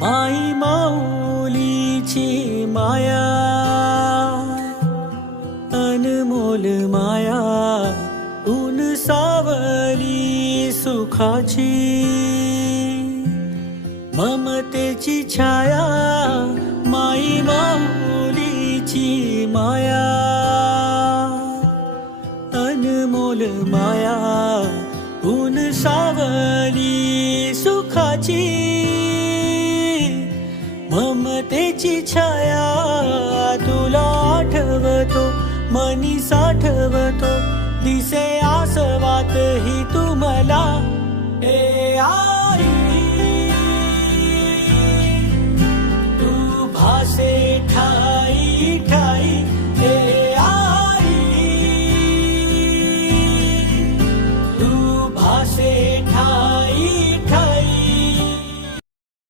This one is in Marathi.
माई माऊलीची माया, अनमोल माया, ऊन सावली सुखाची, ममतेची छाया, माई माऊलीची माया, अनमोल माया, ऊन सावली सुखाची, ममतेची छाया. तुला आठवतो मनी साठवतो, दिसे आसवात ही तू मला.